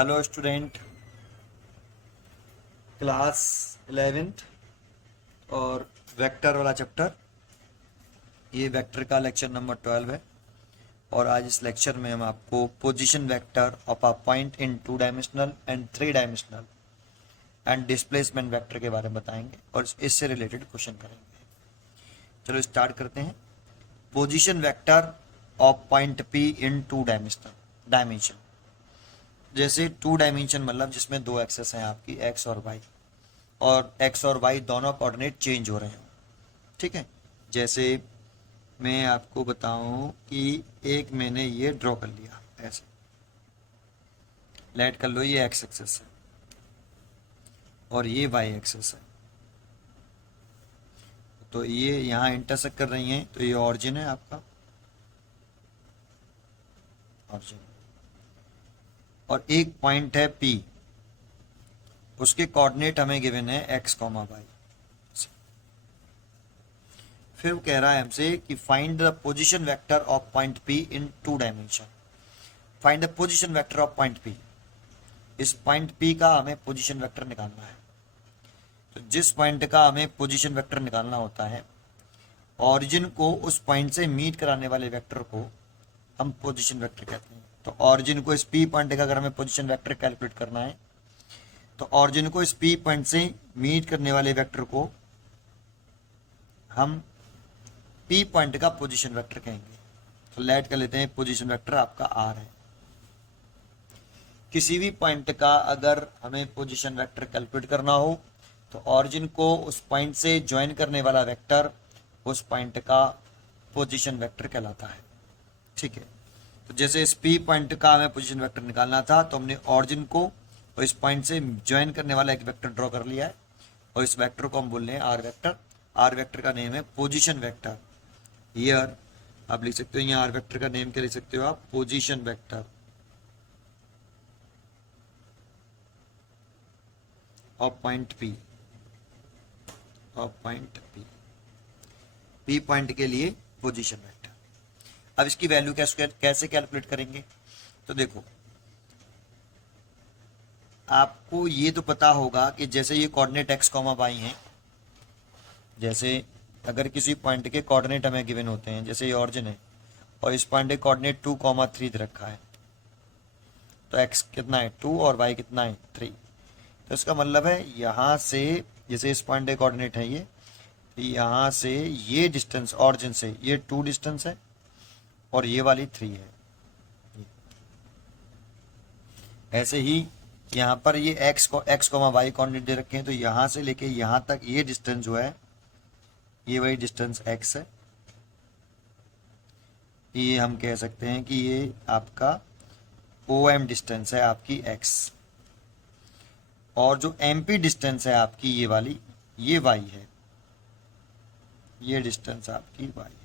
Hello student, class 11th और vector वाला chapter. ये वेक्टर का लेक्चर नंबर 12 है। और आज इस लेक्चर में हम आपको position vector of a point in 2 dimensional and 3 dimensional and displacement vector के बारे में बताएंगे और इससे रिलेटेड क्वेश्चन करेंगे। चलो स्टार्ट करते हैं। Position vector of point P in 2 dimension. जैसे 2 डायमेंशन मतलब जिसमें दो एक्सेस हैं आपकी एक्स और वाई, और एक्स और वाई दोनों कोऑर्डिनेट चेंज हो रहे हैं। ठीक है। जैसे मैं आपको बताऊं कि एक मैंने ये ड्रॉ कर लिया ऐसे, लेट कर लो, ये एक्स एक्सेस है और ये वाई एक्सेस है। तो ये यहाँ इंटरसेक्ट कर रही हैं, तो ये ऑरिजिन है आपका, ऑरिजिन। और एक पॉइंट है पी, उसके कोऑर्डिनेट हमें गिवन है एक्स कॉमा वाई। फिर वो कह रहा है हमसे कि find the position vector of point P in 2 dimension. Find the position vector of point P. इस पॉइंट पी का हमें पोजीशन वेक्टर निकालना है। तो जिस पॉइंट का हमें पोजीशन वेक्टर निकालना होता है, ऑरिजिन को उस पॉइंट से मीट कराने वाले वेक्टर को हम पोजीशन वेक्टर कहते हैं। तो ऑरिजिन को इस पी पॉइंट का अगर हमें पोजीशन वेक्टर कैलकुलेट करना है, तो ऑरिजिन को इस पी पॉइंट से मीट करने वाले वेक्टर को हम पी पॉइंट का पोजीशन वेक्टर कहेंगे। तो लेट कर लेते हैं, पोजीशन वेक्टर आपका आर है। किसी भी पॉइंट का अगर हमें पोजीशन वेक्टर कैलकुलेट करना हो, तो ऑरिजिन को उस पॉइंट से ज्वाइन करने वाला वेक्टर उस पॉइंट का पोजीशन वेक्टर कहलाता है। ठीक है। तो जैसे इस पी पॉइंट का हमें पोजीशन वेक्टर निकालना था, तो हमने ऑरिजिन को और इस पॉइंट से ज्वाइन करने वाला एक वेक्टर ड्रॉ कर लिया है, और इस वेक्टर को हम बोल रहे हैं आर वेक्टर। आर वेक्टर का नेम है पोजीशन वेक्टर। हियर आप लिख सकते हो, यहाँ आर वेक्टर का नेम क्या लिख सकते हो आप, position vector of point P, of point P, P point के लिए पोजीशन वेक्टर। अब इसकी वैल्यू कैसे कैलकुलेट करेंगे? तो देखो, आपको ये तो पता होगा कि जैसे ये कोऑर्डिनेट एक्स कॉमा वाई हैं, जैसे अगर किसी पॉइंट के कोऑर्डिनेट हमें गिवन होते हैं, जैसे ये ऑरिजिन है और इस पॉइंट के कोऑर्डिनेट 2,3 रखा है, तो एक्स कितना है 2 और वाई कितना है 3। तो इसका मतलब है यहाँ से, जैसे इस पॉइंट के कोऑर्डिनेट है ये, तो यहाँ से ये डिस्टेंस ऑरिजिन से ये 2 डिस्टेंस है और ये वाली 3 है। ऐसे ही यहाँ पर ये एक्स कॉमा वाई कोऑर्डिनेट दे रखे हैं, तो यहाँ से लेके यहाँ तक ये डिस्टेंस जो है, ये वही डिस्टेंस एक्स है। ये हम कह सकते हैं कि ये आपका ओ एम डिस्टेंस है आपकी एक्स, और जो एम पी डिस्टेंस है आपकी ये वाली, ये वाई है, ये डिस्टेंस आपकी वाई है।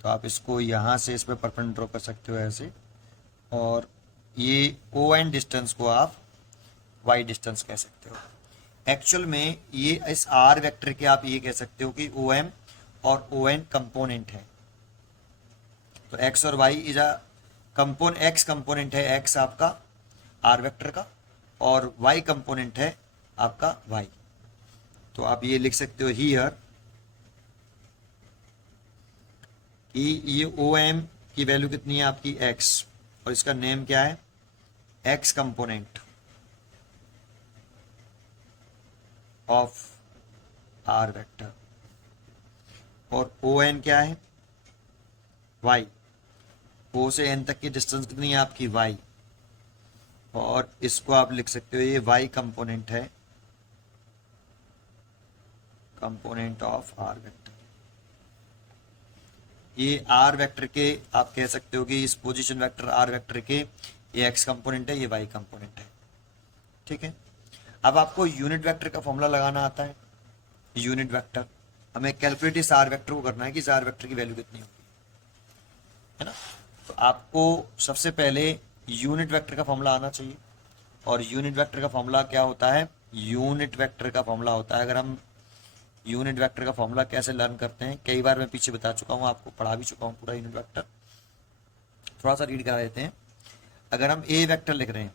तो आप इसको यहाँ से इस पर परपेंडिकुलर ड्रॉ कर सकते हो ऐसे, और ये ओ एन डिस्टेंस को आप वाई डिस्टेंस कह सकते हो। एक्चुअल में ये इस आर वेक्टर के आप ये कह सकते हो कि ओ एम और ओ एन कंपोनेंट है। तो एक्स और y is a x component है एक्स आपका आर वेक्टर का, और वाई कंपोनेंट है आपका वाई। तो आप ये लिख सकते हो हियर कि ये ओ एम की वैल्यू कितनी है आपकी एक्स, और इसका नेम क्या है x component of r vector, और ओ एन क्या है वाई। ओ से एन तक की डिस्टेंस कितनी है आपकी वाई, और इसको आप लिख सकते हो ये वाई कंपोनेंट है, कंपोनेंट ऑफ आर वेक्टर। ये आर वेक्टर के आप कह सकते हो कि इस पोजीशन वेक्टर आर वेक्टर के ये एक्स कंपोनेंट है, ये वाई कंपोनेंट है। ठीक है। अब आपको यूनिट वेक्टर का फॉर्मूला लगाना आता है। यूनिट वेक्टर हमें कैलकुलेट इस आर वेक्टर को करना है कि इस आर वेक्टर की वैल्यू कितनी होगी, है ना। तो आपको सबसे पहले यूनिट वेक्टर का फॉर्मूला आना चाहिए। और यूनिट वेक्टर का फॉर्मूला क्या होता है? यूनिट वेक्टर का फॉर्मूला होता है, अगर हम यूनिट वेक्टर का फॉर्मूला कैसे लर्न करते हैं, कई बार मैं पीछे बता चुका हूँ, आपको पढ़ा भी चुका हूँ पूरा यूनिट वेक्टर। थोड़ा सा रीड करा देते हैं। अगर हम ए वेक्टर लिख रहे हैं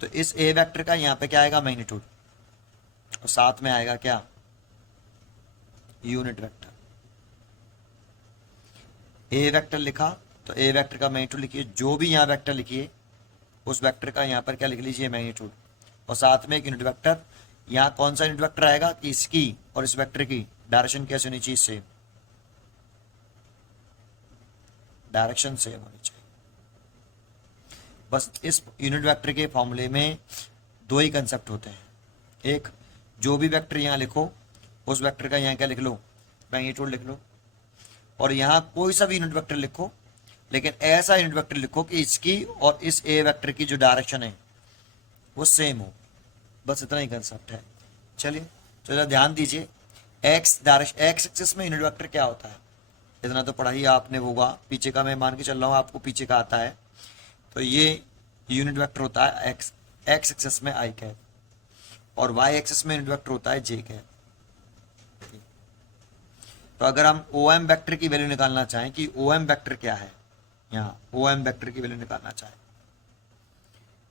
तो इस ए वेक्टर का यहाँ पे क्या आएगा, मैग्नीट्यूड, और साथ में आएगा क्या, यूनिट वेक्टर। ए वेक्टर लिखा तो ए वेक्टर का मैग्नीट्यूड लिखिए, जो भी यहाँ वेक्टर लिखिए उस वेक्टर का यहाँ पर क्या लिख लीजिए, मैग्नीट्यूड, और साथ में एक यूनिट वेक्टर। यहाँ कौन सा यूनिट वेक्टर आएगा कि इसकी और इस वेक्टर की डायरेक्शन कैसे होनी चाहिए, सेम, डायरेक्शन सेम होनी चाहिए। बस इस यूनिट वेक्टर के फॉर्मूले में दो ही कंसेप्ट होते हैं, एक जो भी वेक्टर यहाँ लिखो उस वेक्टर का यहाँ क्या लिख लो, मैग्नीट्यूड लिख लो, और यहाँ कोई सा भी यूनिट वेक्टर लिखो लेकिन ऐसा यूनिट वेक्टर लिखो कि इसकी और इस ए वेक्टर की जो डायरेक्शन है वो सेम हो। बस इतना ही कंसेप्ट है। चलिए तो जरा ध्यान दीजिए, एक्स डायरेक्शन, एक्स एक्सिस में यूनिट वेक्टर क्या होता है, इतना तो पढ़ा ही आपने होगा, पीछे का मैं मान के चल रहा हूँ आपको पीछे का आता है। तो ये यूनिट वेक्टर होता है एक्स, एक्स एक्सिस में आई कैप, और वाई एक्सिस में यूनिट वेक्टर होता है जे कैप। तो अगर हम ओ एम वेक्टर की वैल्यू निकालना चाहें कि ओ एम वेक्टर क्या है, यहाँ ओ एम वेक्टर की वैल्यू निकालना चाहें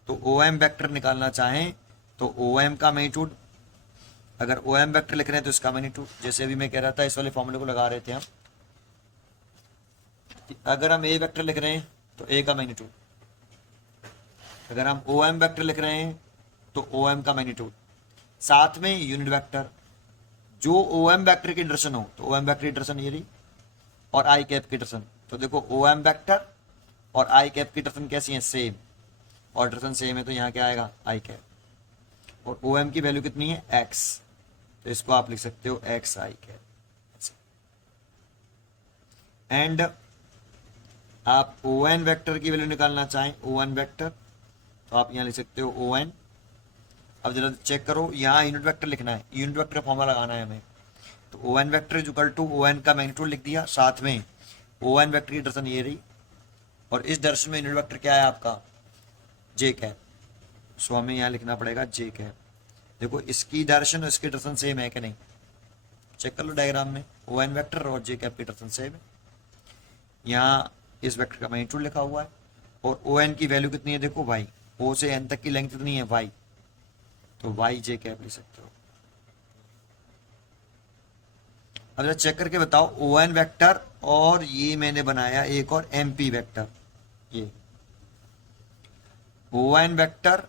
तो ओ एम वेक्टर निकालना चाहें तो ओ एम का मैग्नीट्यूड, अगर ओ एम वेक्टर लिख रहे हैं तो इसका मैग्नीट्यूड, जैसे अभी मैं कह रहा था इस वाले फॉर्मूले को लगा रहे थे हम, अगर हम ए वेक्टर लिख रहे हैं तो ए का मैग्नीट्यूड, अगर हम ओ एम वेक्टर लिख रहे हैं तो ओ एम का मैग्नीट्यूड, साथ में यूनिट वेक्टर, जो ओ एम वेक्टर की डायरेक्शन हो तो ओ एम वेक्टर की डायरेक्शन ये रही, और आई कैप की डायरेक्शन, तो देखो ओ एम वेक्टर और आई कैप की डायरेक्शन कैसी है, सेम, और डायरेक्शन सेम है तो यहाँ क्या आएगा, आई कैप, और ओ एम की वैल्यू कितनी है, एक्स, तो इसको आप लिख सकते हो एक्स आई कैप। एंड आप ओ एन वेक्टर की वैल्यू निकालना चाहें, ओ एन वेक्टर, तो आप यहाँ लिख सकते हो ओ एन। अब जरा चेक करो, यहाँ यूनिट वेक्टर लिखना है, यूनिट वेक्टर फॉर्मूला लगाना है हमें, तो O N vector is equal to O N का मैग्नीट्यूड लिख दिया, साथ में ओ एन वेक्टर की डायरेक्शन ये रही, और इस डायरेक्शन में यूनिट वेक्टर क्या है आपका, जे कैप, सो हमें यहाँ लिखना पड़ेगा जे कैप। देखो इसकी डायरेक्शन और इसकी डायरेक्शन सेम है कि नहीं, चेक कर लो डायग्राम में, ओ एन वेक्टर और जे कैप की डायरेक्शन सेम है। यहाँ इस वेक्टर का मैग्नीट्यूड लिखा हुआ है, और ओ एन की वैल्यू कितनी है, देखो वाई, ओ से एन तक की लेंथ कितनी है, वाई, तो वाई जे कैप लिख सकते हो। अब जरा चेक करके बताओ, ओ एन वेक्टर और ये मैंने बनाया एक और एम पी वेक्टर, ये ओ एन वेक्टर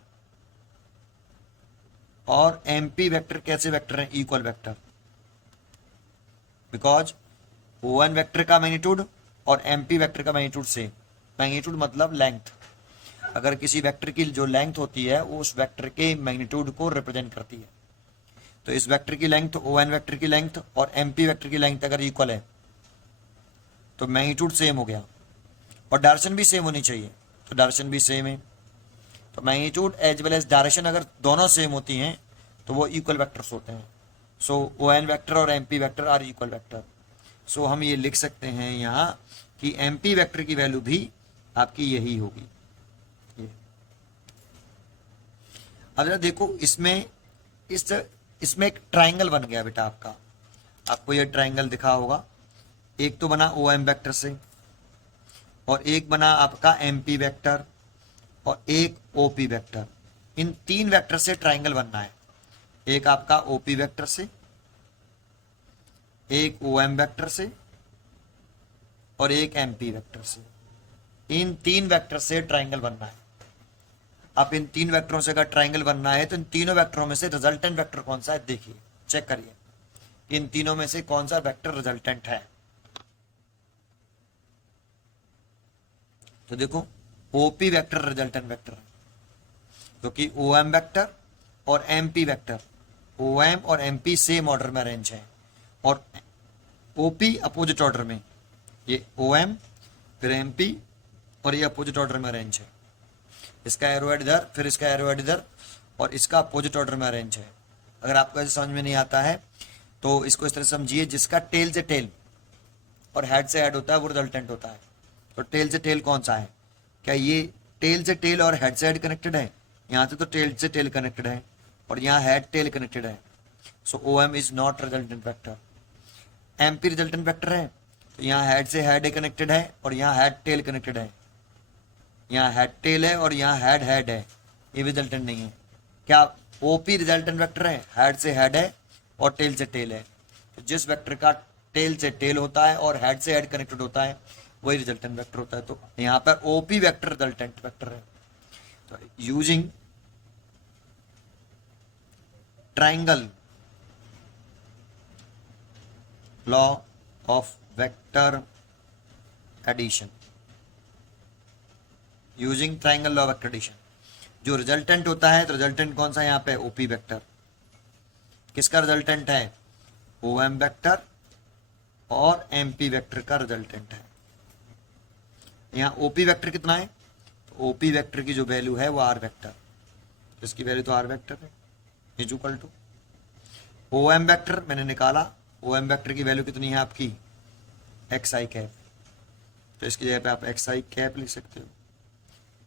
और एम पी वेक्टर कैसे वेक्टर है, equal vector, because O N vector का मैग्नीट्यूड और एम पी वेक्टर का मैग्नीट्यूड सेम, मैग्नीट्यूड मतलब लेंथ, अगर किसी वेक्टर की जो लेंथ होती है वो उस वेक्टर के मैग्नीट्यूड को रिप्रेजेंट करती है। तो इस वेक्टर की लेंथ, ओ एन वेक्टर की लेंथ और एम पी वेक्टर की लेंथ अगर इक्वल है तो मैग्नीट्यूड सेम हो गया, और डायरेक्शन भी सेम होनी चाहिए, तो डायरेक्शन भी सेम है, तो magnitude as well as direction अगर दोनों सेम होती हैं तो वो इक्वल वेक्टर्स होते हैं। सो ओ एन वेक्टर और M P vector are equal vector. So हम ये लिख सकते हैं यहाँ कि एम पी वेक्टर की वैल्यू भी आपकी यही होगी। अब जरा देखो इसमें इसमें एक ट्राइंगल बन गया बेटा आपका, आपको ये ट्राइंगल दिखा होगा, एक तो बना ओ एम वेक्टर से, और एक बना आपका एम पी वेक्टर, और एक ओ पी वेक्टर। इन तीन वेक्टर से ट्राइंगल बनना है, एक आपका ओ पी वेक्टर से, एक ओ एम वेक्टर से, और एक एम पी वेक्टर से। इन तीन वेक्टर से ट्राइंगल बनना है। अब इन तीन वेक्टरों से अगर ट्राइंगल बनना है तो इन तीनों वेक्टरों में से रिजल्टेंट वेक्टर कौन सा है, देखिए चेक करिए इन तीनों में से कौन सा वेक्टर रिजल्टेंट है। तो देखो ओपी वेक्टर रिजल्टेंट वेक्टर है, क्योंकि ओ एम वेक्टर और M P vector, O M और एम पी सेम ऑर्डर में अरेंज है, और ओपी अपोजिट ऑर्डर में, ये ओ एम फिर एम पी और ये अपोजिट ऑर्डर में अरेंज है। इसका एरोहेड इधर, फिर इसका एरोहेड इधर, और इसका अपोजिट ऑर्डर में अरेंज है। अगर आपको ऐसे समझ में नहीं आता है तो इसको इस तरह समझिए, जिसका टेल से टेल और हेड से हेड होता है वो रिजल्टेंट होता है। तो टेल से टेल कौन सा है, क्या ये टेल से टेल और हेड से हेड कनेक्टेड है, यहाँ से तो टेल से टेल कनेक्टेड है और यहाँ हेड टेल कनेक्टेड है। So O M is not resultant vector. M P resultant vector है, तो यहाँ हेड से हेड कनेक्टेड है और यहाँ हेड टेल कनेक्टेड है। यहाँ हेड टेल है और यहाँ हेड हेड है, ये भी रिजल्टेंट नहीं है। क्या ओपी रिजल्टेंट वेक्टर है? हेड से हेड है और टेल से टेल है। तो जिस वेक्टर का टेल से टेल होता है और हेड से हेड कनेक्टेड होता है वही रिजल्टेंट वेक्टर होता है। तो यहाँ पर ओपी वेक्टर रिजल्टेंट वेक्टर है। तो using triangle law of vector addition, using triangle law of vector addition, जो रिजल्टेंट होता है, तो रिजल्टेंट कौन सा यहाँ पे? OP vector. किसका रिजल्टेंट है? ओएम वेक्टर और एमपी वेक्टर का रिजल्टेंट है। यहाँ ओपी वेक्टर कितना है? तो ओपी वेक्टर की जो वैल्यू है वो आर वेक्टर, इसकी वैल्यू तो आर वेक्टर है, is equal to O M vector मैंने निकाला। ओएम वेक्टर की वैल्यू कितनी है आपकी? एक्स आई कैप, तो इसकी जगह पे आप एक्स आई कैप लिख सकते हो।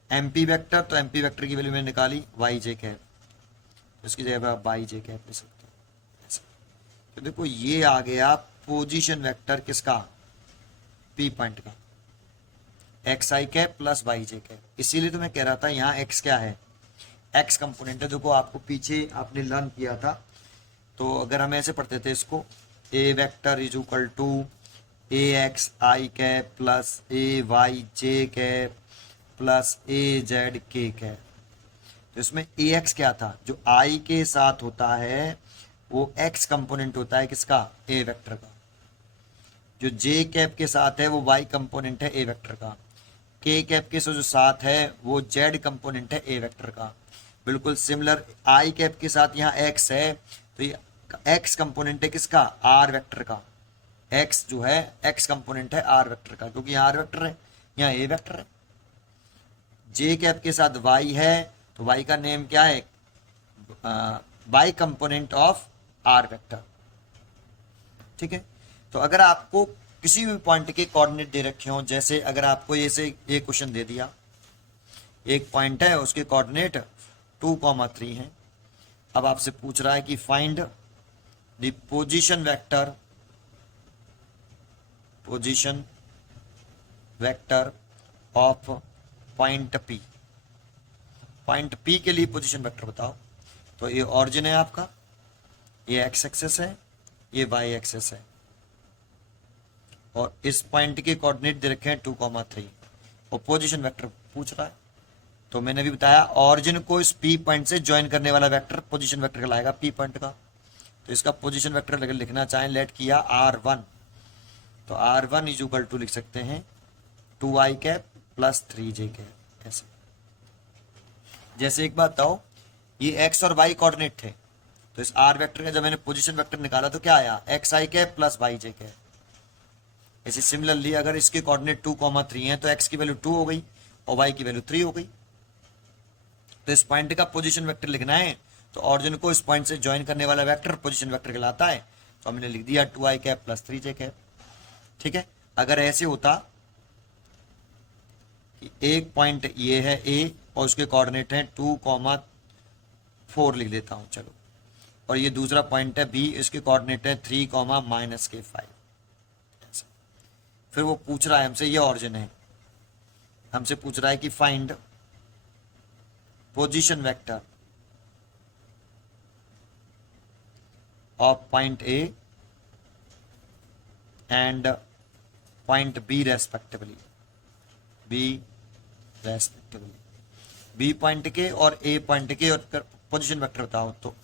एमपी वेक्टर, तो एमपी वेक्टर की वैल्यू मैंने निकाली वाई जे कैप, तो इसकी जगह पे आप वाई जे कैप लिख सकते हो ऐसे। तो देखो ये आ गया पोजीशन वेक्टर किसका? पी पॉइंट का, x I cap plus Y J cap. इसीलिए तो मैं कह रहा था यहाँ एक्स क्या है? एक्स कंपोनेंट है। देखो आपको पीछे आपने लर्न किया था, तो अगर हम ऐसे पढ़ते थे इसको, A vector is equal to A X I cap plus A Y J cap plus A Z K cap. तो इसमें ए एक्स क्या था? जो आई के साथ होता है वो एक्स कंपोनेंट होता है किसका? ए वेक्टर का। जो जे कैप के साथ है वो वाई कंपोनेंट है ए वेक्टर का। के कैप के जो साथ है वो जेड कंपोनेंट है ए वेक्टर का। बिल्कुल सिमिलर आई कैप के साथ यहाँ एक्स है, तो ये एक्स कंपोनेंट है किसका? आर वेक्टर का। एक्स जो है एक्स कंपोनेंट है आर वेक्टर का, क्योंकि यहाँ आर वेक्टर है, यहाँ ए वेक्टर है। जे कैप के साथ वाई है, तो वाई का नेम क्या है? Y component of r vector. ठीक है। तो अगर आपको किसी भी पॉइंट के कोऑर्डिनेट दे रखे हो, जैसे अगर आपको ये से एक क्वेश्चन दे दिया, एक पॉइंट है उसके कोऑर्डिनेट 2,3 है। अब आपसे पूछ रहा है कि find the position vector of point P. Point P के लिए पोजीशन वेक्टर बताओ। तो ये ऑरिजिन है आपका, ये एक्स एक्सेस है, ये वाई एक्सेस है, और इस पॉइंट के कोऑर्डिनेट दे रखे हैं 2,3 और पोजीशन वेक्टर पूछ रहा है। तो मैंने भी बताया ऑरिजिन को इस पी पॉइंट से ज्वाइन करने वाला वेक्टर पोजीशन वेक्टर कहलाएगा पी पॉइंट का। तो इसका पोजीशन वेक्टर अगर लिखना चाहें, लेट किया R1, तो R1 इज इक्वल टू लिख सकते हैं 2i cap plus 3j cap. ऐसे जैसे एक बात बताओ, ये एक्स और वाई कोऑर्डिनेट थे, तो इस आर वेक्टर का जब मैंने पोजीशन वेक्टर निकाला तो क्या आया? X I cap plus Y J cap. ऐसे सिमिलरली अगर इसके कोऑर्डिनेट 2,3 है तो एक्स की वैल्यू 2 हो गई और वाई की वैल्यू 3 हो गई। तो इस पॉइंट का पोजीशन वेक्टर लिखना है, तो ऑरिजिन को इस पॉइंट से ज्वाइन करने वाला वेक्टर पोजीशन वेक्टर कहलाता है। तो हमने लिख दिया 2i cap plus 3j cap. ठीक है। अगर ऐसे होता कि एक पॉइंट ये है ए और उसके कोऑर्डिनेट हैं 2,4 लिख देता हूं चलो, और ये दूसरा पॉइंट है बी, इसके कोऑर्डिनेट है 3,-5। फिर वो पूछ रहा है हमसे, ये ऑरिजिन है, हमसे पूछ रहा है कि find position vector of point A and point B respectively. B point के और ए पॉइंट के और पोजीशन वेक्टर बताओ। तो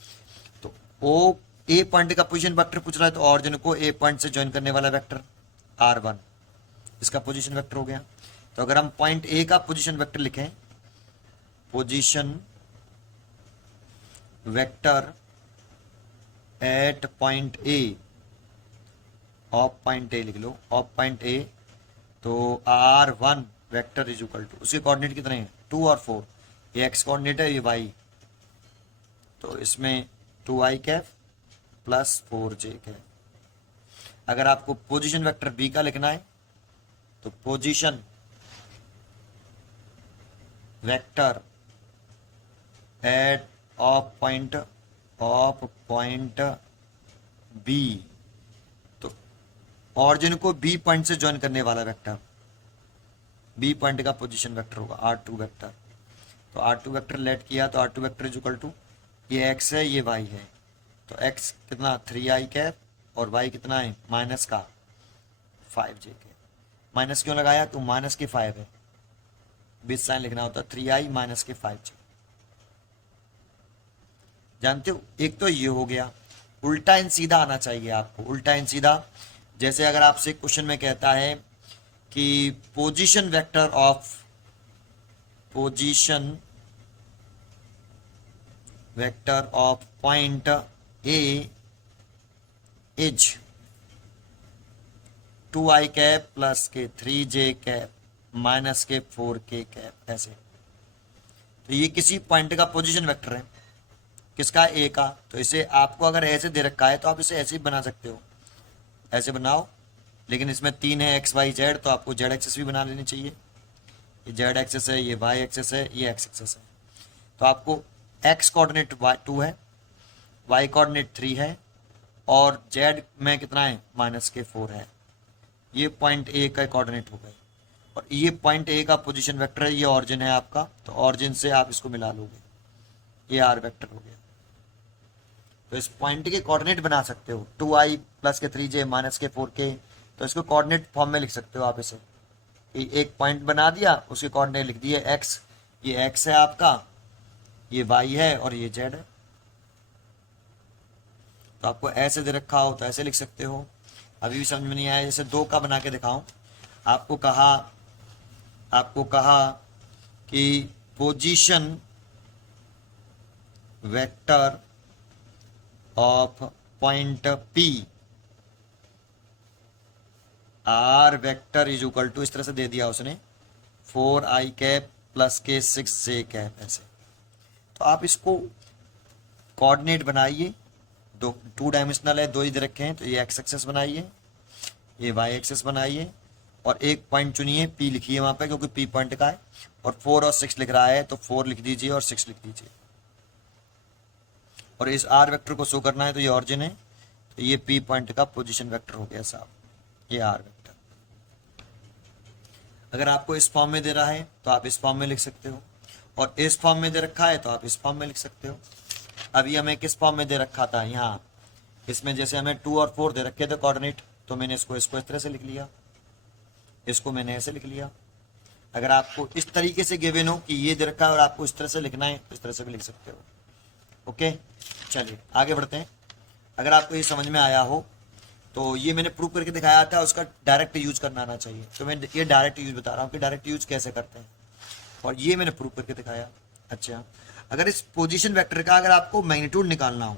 ओ ए पॉइंट का पोजीशन वेक्टर पूछ रहा है, तो ऑरिजिन को ए पॉइंट से ज्वाइन करने वाला वेक्टर R1 इसका पोजीशन वेक्टर हो गया। तो अगर हम पॉइंट ए का पोजीशन वेक्टर लिखें, position vector at point A of point A लिख लो, ऑफ पॉइंट ए, तो R1 vector is equal to, उसके कोऑर्डिनेट कितने हैं? 2 और 4, ये एक्स कोऑर्डिनेट है, ये वाई, तो इसमें 2i cap plus 4j cap. अगर आपको पोजीशन वेक्टर बी का लिखना है, तो position vector at of point B, तो ऑरिजिन को बी पॉइंट से ज्वाइन करने वाला वेक्टर, बी पॉइंट का पोजीशन वेक्टर होगा R2 वेक्टर। तो R2 वेक्टर लेट किया तो R2 vector is equal to, ये x है ये y है, तो x कितना 3i कैप और y कितना है माइनस का 5j कैप। माइनस क्यों लगाया, तो माइनस के 5 है, बीच साइन लिखना होता है 3i माइनस के 5j। जानते हो, एक तो ये हो गया। उल्टा इन सीधा आना चाहिए आपको, उल्टा इन सीधा। जैसे अगर आपसे क्वेश्चन में कहता है कि position vector of point A is 2i cap plus के 3j कैप माइनस के 4k कैप, ऐसे। तो ये किसी पॉइंट का पोजीशन वेक्टर है, किसका, ए का। तो इसे आपको अगर ऐसे दे रखा है तो आप इसे ऐसे ही बना सकते हो, ऐसे बनाओ। लेकिन इसमें 3 है एक्स वाई जेड, तो आपको जेड एक्सेस भी बना लेनी चाहिए। ये जेड एक्सेस है, ये वाई एक्सेस है, ये एक्स एक्सेस है। तो आपको एक्स कोऑर्डिनेट 2 है, वाई कोऑर्डिनेट 3 है, और जेड में कितना है माइनस के 4 है। ये पॉइंट ए का कोऑर्डिनेट हो गए, और ये पॉइंट ए का पोजीशन वेक्टर है, ये ऑरिजिन है आपका। तो ऑरिजिन से आप इसको मिला लोगे, ये आर वेक्टर हो गया। तो इस पॉइंट के कोऑर्डिनेट बना सकते हो, 2i प्लस के 3j माइनस के 4k। तो इसको कोऑर्डिनेट फॉर्म में लिख सकते हो आप इसे। एक पॉइंट बना दिया, उसके कोऑर्डिनेट लिख दिए x, ये x है आपका, ये y है और ये z है। तो आपको ऐसे दे रखा हो तो ऐसे लिख सकते हो। अभी भी समझ में नहीं आया, जैसे 2 का बना के दिखाऊं। आपको कहा कि position vector of point P r vector is equal to, इस तरह से दे दिया उसने, 4i कैप प्लस के 6j कैप, ऐसे। तो आप इसको कोऑर्डिनेट बनाइए, 2 डायमेंशनल है, 2 ही दे रखे हैं, तो ये एक्स एक्सेस बनाइए, ये वाई एक्सेस बनाइए, और एक पॉइंट चुनिए, P लिखिए वहां पे क्योंकि P पॉइंट का है, और 4 और 6 लिख रहा है तो 4 लिख दीजिए और 6 लिख दीजिए। और इस आर वेक्टर को शो करना है तो ये ऑरिजिन है, तो ये P पॉइंट का पोजीशन वेक्टर हो गया साहब, ये आर वेक्टर। अगर आपको इस फॉर्म में दे रहा है तो आप इस फॉर्म में लिख सकते हो, और इस फॉर्म में दे रखा है तो आप इस फॉर्म में लिख सकते हो। अभी हमें किस फॉर्म में दे रखा था, यहाँ इसमें जैसे हमें 2 और 4 दे रखे थे कोऑर्डिनेट, तो मैंने इसको इस तरह से लिख लिया, इसको मैंने ऐसे लिख लिया। अगर आपको इस तरीके से गिवन हो कि ये दे रखा है और आपको इस तरह से लिखना है, तो इस तरह से भी लिख सकते हो। ओके, चलिए आगे बढ़ते हैं। अगर आपको ये समझ में आया हो तो ये मैंने प्रूव करके दिखाया था, उसका डायरेक्ट यूज करना आना चाहिए। तो मैं ये डायरेक्ट यूज बता रहा हूँ कि डायरेक्ट यूज कैसे करते हैं, और ये मैंने प्रूव करके दिखाया। अच्छा, अगर इस पोजीशन वेक्टर का अगर आपको मैग्नीट्यूड निकालना हो,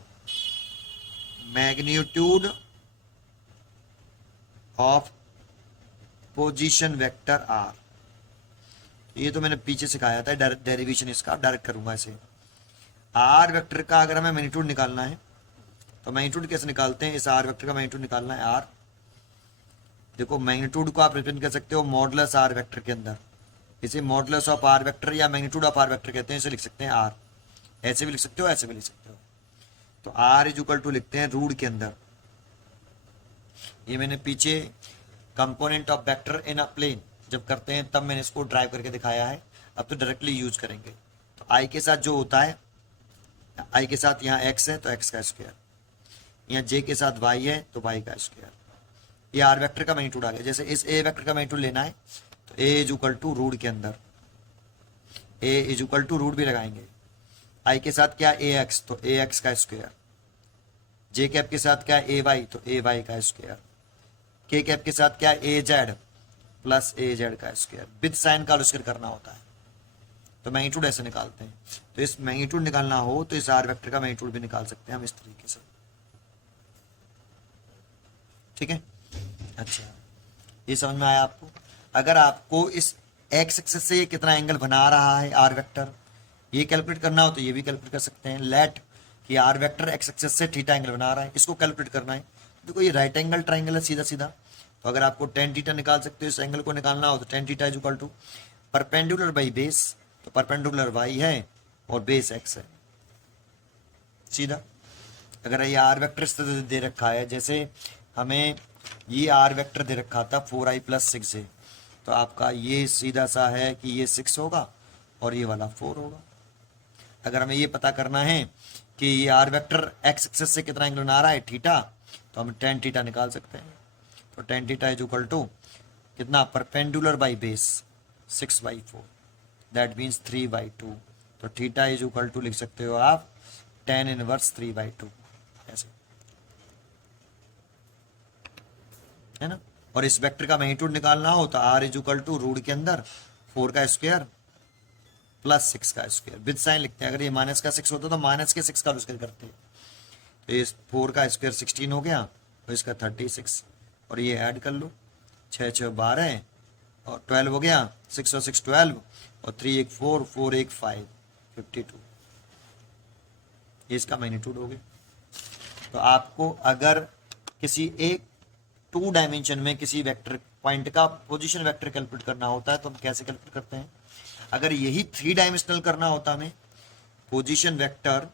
magnitude of position vector r, ये तो मैंने पीछे सिखाया था, डेरिवेशन इसका डायरेक्ट करूंगा इसे। आर वेक्टर का अगर हमें मैग्नीट्यूड निकालना है तो मैग्नीट्यूड कैसे निकालते हैं, इस आर वेक्टर का मैग्नीट्यूड निकालना है आर। देखो, मैग्नीट्यूड को आप रिप्रेजेंट कर सकते हो मॉडुलस आर वेक्टर के अंदर, इसे मॉडुलस ऑफ आर वेक्टर या मैग्नीट्यूड ऑफ आर वेक्टर कहते हैं, इसे लिख सकते हैं आर। ऐसे भी लिख सकते हो, ऐसे भी लिख सकते हो। तो आर इज इक्वल टू लिखते हैं रूट के अंदर, ये मैंने पीछे component of vector in a plane जब करते हैं तब मैंने इसको ड्राइव करके दिखाया है, अब तो डायरेक्टली यूज करेंगे। तो आई के साथ जो होता है, आई के साथ यहाँ एक्स है तो एक्स का स्क्वायर, यहाँ जे के साथ वाई है तो वाई का स्क्वायर। ये आर वेक्टर का मैग्नीट्यूड आ गया। जैसे इस ए वेक्टर का मैग्नीट्यूड लेना है तो ए इज इक्वल टू रूट के अंदर, ए इज इक्वल टू रूट भी लगाएंगे। आई के साथ क्या, ए एक्स, तो ए एक्स का स्क्वायर। जे कैप के साथ क्या, ए वाई, तो ए वाई का स्क्वायर। के कैप के साथ क्या, ए जेड प्लस ए जेड का स्क्वायर। विद साइन का स्क्वायर करना होता है, तो मैग्नीट्यूड ऐसे निकालते हैं। तो इस मैग्नीट्यूड निकालना हो तो इस आर वेक्टर का मैग्नीट्यूड भी निकाल सकते हैं हम इस तरीके से, ठीक है। अच्छा, ये समझ में आया आपको। अगर आपको इस एक्स एक्सिस से ये कितना एंगल बना रहा है आर वेक्टर, ये कैलकुलेट करना हो तो ये भी कैलकुलेट कर सकते हैं। लेट कि आर वेक्टर एक्स एक्सिस से थीटा एंगल बना रहा है, इसको कैलकुलेट करना है। देखो ये राइट एंगल ट्राइंगल है सीधा सीधा, तो अगर आपको टेन थीटा निकाल सकते हो, इस एंगल को निकालना हो तो tan theta is equal to perpendicular by base, तो परपेंडिकुलर वाई है और बेस एक्स है सीधा। अगर ये आर वेक्टर इस तरह दे रखा है, जैसे हमें ये आर वेक्टर दे रखा था 4i प्लस 6j, तो आपका ये सीधा सा है कि ये 6 होगा और ये वाला 4 होगा। अगर हमें ये पता करना है कि ये आर वेक्टर एक्स एक्सेस से कितना एंगल बना रहा है थीटा, तो हम टेन थीटा निकाल सकते हैं। तो tan theta is equal to कितना, perpendicular by base 6/4, that means 3/2। तो थीटा इज इक्वल टू लिख सकते हो आप tan इनवर्स 3/2 ऐसे, है ना। और इस वेक्टर का मैग्नीट्यूड निकालना हो तो r is equal to root के अंदर 4 का स्क्वायर प्लस 6 का स्क्वायर, विद साइन लिखते हैं। अगर ये माइनस का 6 होता तो माइनस के 6 का स्क्वायर करते हैं। तो ये 4 का स्क्वायर 16 हो गया और इसका 36, और ये ऐड कर लो 6 6 12 और 12 हो गया, 6 और 6 12 और 3 1 4 4 1 5 52, ये इसका मैग्नीट्यूड हो गया। तो आपको अगर किसी एक 2 डायमेंशन में किसी वेक्टर पॉइंट का पोजीशन वेक्टर कैलकुलेट करना होता है तो हम कैसे कैलकुलेट करते हैं। अगर यही 3 डायमेंशनल करना होता हमें position vector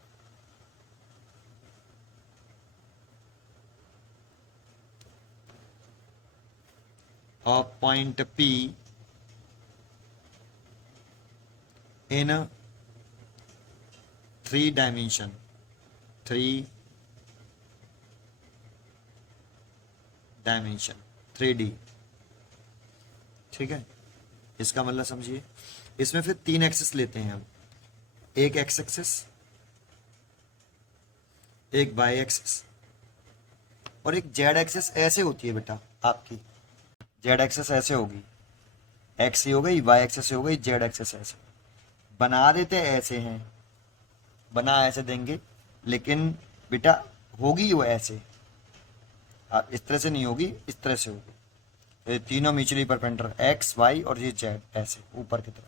of point P in 3 dimension, 3 dimension 3D, ठीक है। इसका मतलब समझिए, इसमें फिर 3 एक्सेस लेते हैं हम, एक एक्स एक्सेस, एक वाई एक्सेस और एक जेड एक्सेस। ऐसे होती है बेटा आपकी, जेड एक्सेस ऐसे होगी, एक्स ही हो गई, वाई एक्सेस हो गई, जेड एक्सेस ऐसे बना देते ऐसे हैं, बना ऐसे देंगे, लेकिन बेटा होगी वो ऐसे, आप इस तरह से नहीं होगी, इस तरह से होगी। तो ये तीनों म्यूचुअली परपेंडिकुलर एक्स वाई और ये जेड ऐसे ऊपर की तरफ।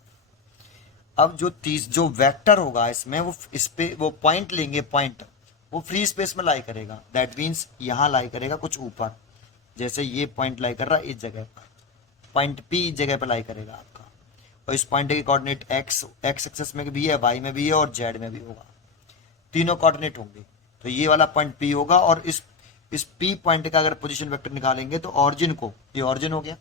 अब जो वेक्टर होगा इसमें, वो इस पे वो पॉइंट लेंगे, पॉइंट वो फ्री स्पेस में लाई करेगा, दैट मीन्स यहाँ लाई करेगा कुछ ऊपर, जैसे ये पॉइंट लाई कर रहा है इस जगह पर, पॉइंट पी इस जगह पर लाई करेगा आपका। और इस पॉइंट के कोऑर्डिनेट एक्स एक्सेस में भी है, वाई में भी है और जेड में भी होगा, तीनों कोऑर्डिनेट होंगे। तो ये वाला पॉइंट पी होगा, और इस पी पॉइंट का अगर पोजीशन वेक्टर निकालेंगे तो ऑरिजिन को, ये ऑरिजिन हो गया,